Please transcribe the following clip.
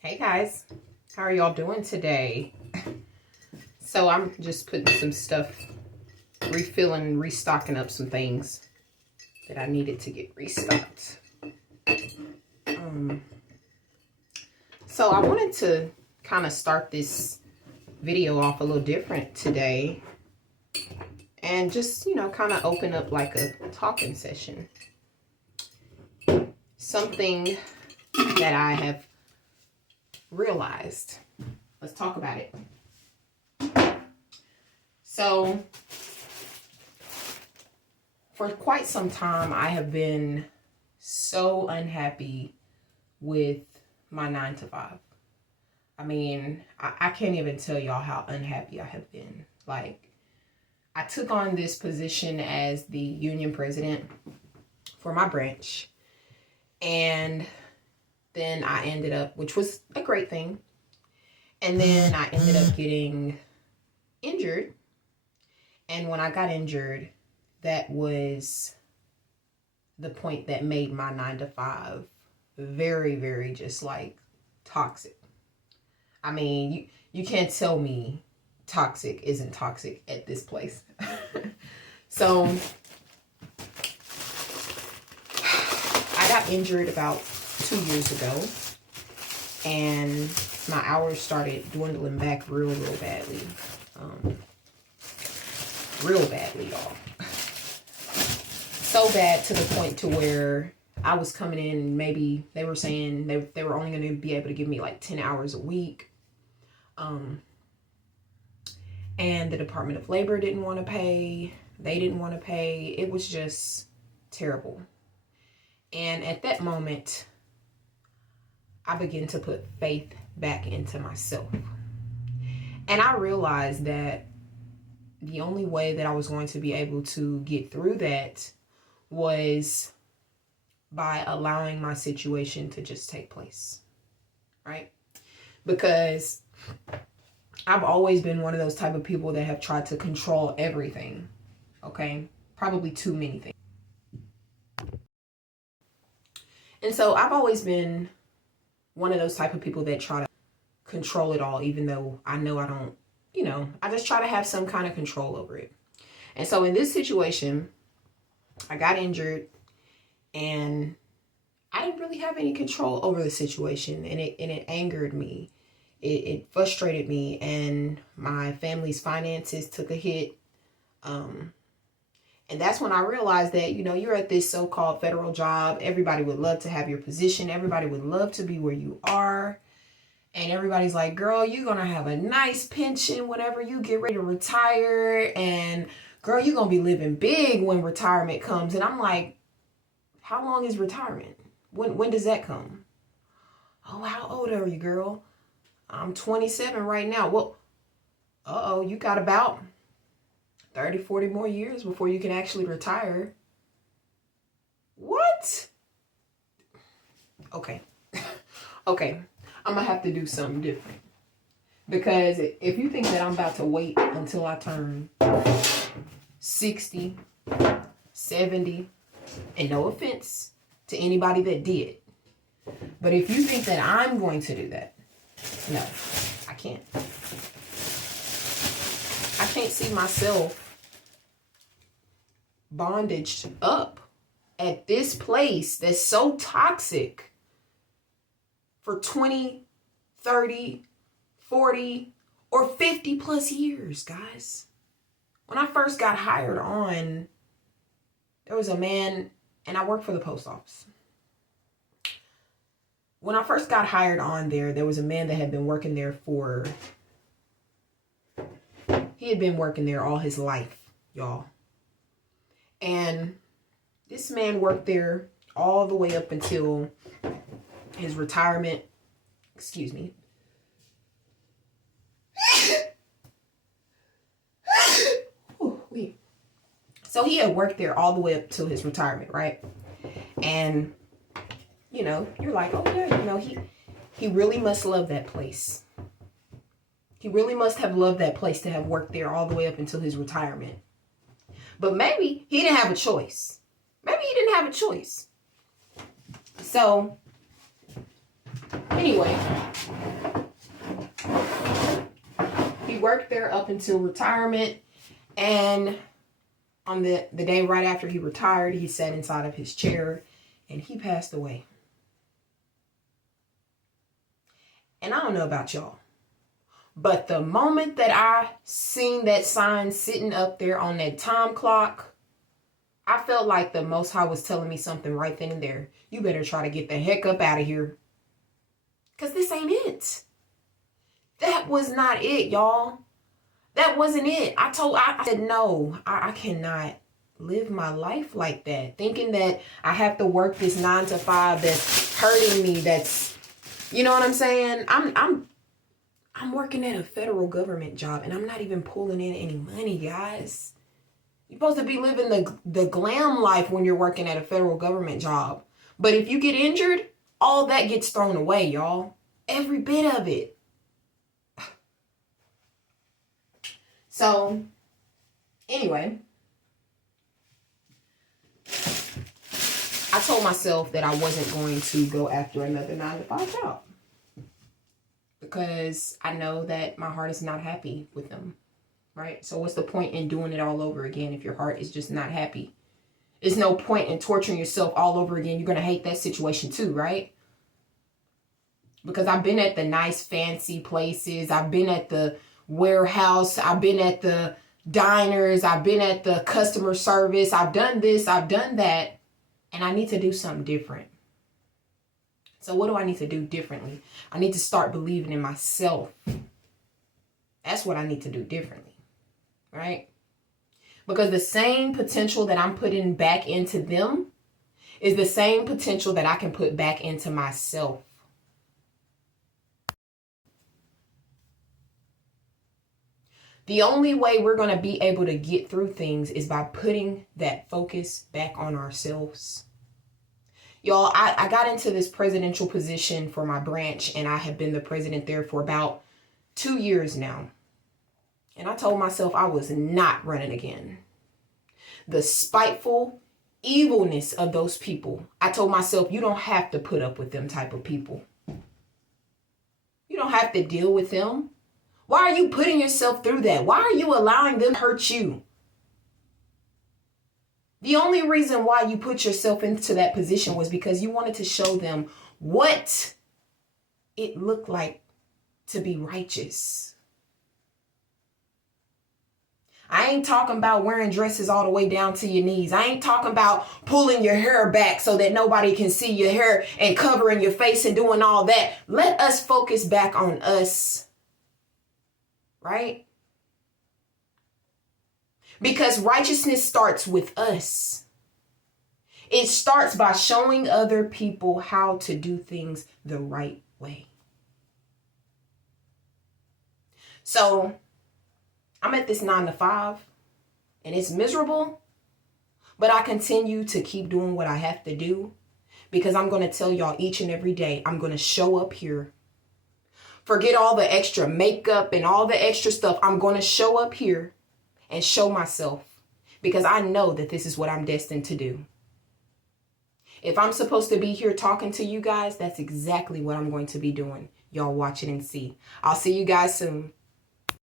Hey guys, how are y'all doing today? So I'm just putting some stuff, refilling, restocking up some things that I needed to get restocked. So I wanted to kind of start this video off a little different today and just, kind of open up like a talking session. Something that I have realized. Let's talk about it. So, for quite some time, I have been so unhappy with my 9 to 5. I mean, I can't even tell y'all how unhappy I have been. Like, I took on this position as the union president for my branch. And then I ended up, which was a great thing. And then I ended up getting injured. And when I got injured, that was the point that made my 9 to 5 very, very just like toxic. I mean, you can't tell me toxic isn't toxic at this place. So I got injured about 2 years ago, and my hours started dwindling back real badly. Real badly, y'all. So bad to the point to where I was coming in and maybe they were saying they were only going to be able to give me like 10 hours a week. And the Department of Labor didn't want to pay. They didn't want to pay. It was just terrible. And at that moment, I began to put faith back into myself. And I realized that the only way that I was going to be able to get through that was by allowing my situation to just take place, right? Because I've always been one of those type of people that have tried to control everything, okay? Probably too many things. And so I've always been one of those type of people that try to control it all, even though I know I don't, I just try to have some kind of control over it. And so in this situation, I got injured and I didn't really have any control over the situation, and it angered me. It frustrated me, and my family's finances took a hit. And that's when I realized that, you're at this so-called federal job. Everybody would love to have your position. Everybody would love to be where you are. And everybody's like, girl, you're going to have a nice pension whenever you get ready to retire. And girl, you're going to be living big when retirement comes. And I'm like, how long is retirement? When does that come? Oh, how old are you, girl? I'm 27 right now. Well, you got about 30, 40 more years before you can actually retire. What? Okay. Okay. I'm going to have to do something different. Because if you think that I'm about to wait until I turn 60, 70, and no offense to anybody that did, but if you think that I'm going to do that, no, I can't. I can't see myself bondaged up at this place that's so toxic for 20, 30, 40, or 50 plus years, guys. When I first got hired on, there was a man, and I worked for the post office. When I first got hired on there was a man that had been working there he had been working there all his life, y'all. And this man worked there all the way up until his retirement. Excuse me. So he had worked there all the way up till his retirement, right? And you're like, oh yeah, he really must love that place. He really must have loved that place to have worked there all the way up until his retirement. But maybe he didn't have a choice. Maybe he didn't have a choice. So, anyway, he worked there up until retirement. And on the day right after he retired, he sat inside of his chair and he passed away. And I don't know about y'all, but the moment that I seen that sign sitting up there on that time clock, I felt like the Most High was telling me something right then and there. You better try to get the heck up out of here. Because this ain't it. That was not it, y'all. That wasn't it. I said, no, I cannot live my life like that. Thinking that I have to work this 9 to 5 that's hurting me. That's, you know what I'm saying? I'm working at a federal government job and I'm not even pulling in any money, guys. You're supposed to be living the glam life when you're working at a federal government job. But if you get injured, all that gets thrown away, y'all. Every bit of it. So, anyway, I told myself that I wasn't going to go after another 9 to 5 job. Because I know that my heart is not happy with them. Right? So what's the point in doing it all over again if your heart is just not happy? There's no point in torturing yourself all over again. You're going to hate that situation too, right? Because I've been at the nice fancy places. I've been at the warehouse. I've been at the diners. I've been at the customer service. I've done this. I've done that. And I need to do something different. So what do I need to do differently? I need to start believing in myself. That's what I need to do differently. Right? Because the same potential that I'm putting back into them is the same potential that I can put back into myself. The only way we're going to be able to get through things is by putting that focus back on ourselves. Y'all, I got into this presidential position for my branch, and I have been the president there for about 2 years now. And I told myself I was not running again. The spiteful evilness of those people. I told myself, you don't have to put up with them type of people. You don't have to deal with them. Why are you putting yourself through that? Why are you allowing them to hurt you? The only reason why you put yourself into that position was because you wanted to show them what it looked like to be righteous. I ain't talking about wearing dresses all the way down to your knees. I ain't talking about pulling your hair back so that nobody can see your hair and covering your face and doing all that. Let us focus back on us. Right? Because righteousness starts with us. It starts by showing other people how to do things the right way. So, I'm at this 9 to 5 and it's miserable, but I continue to keep doing what I have to do because I'm going to tell y'all each and every day, I'm going to show up here. Forget all the extra makeup and all the extra stuff. I'm going to show up here and show myself because I know that this is what I'm destined to do. If I'm supposed to be here talking to you guys, that's exactly what I'm going to be doing. Y'all watch it and see. I'll see you guys soon.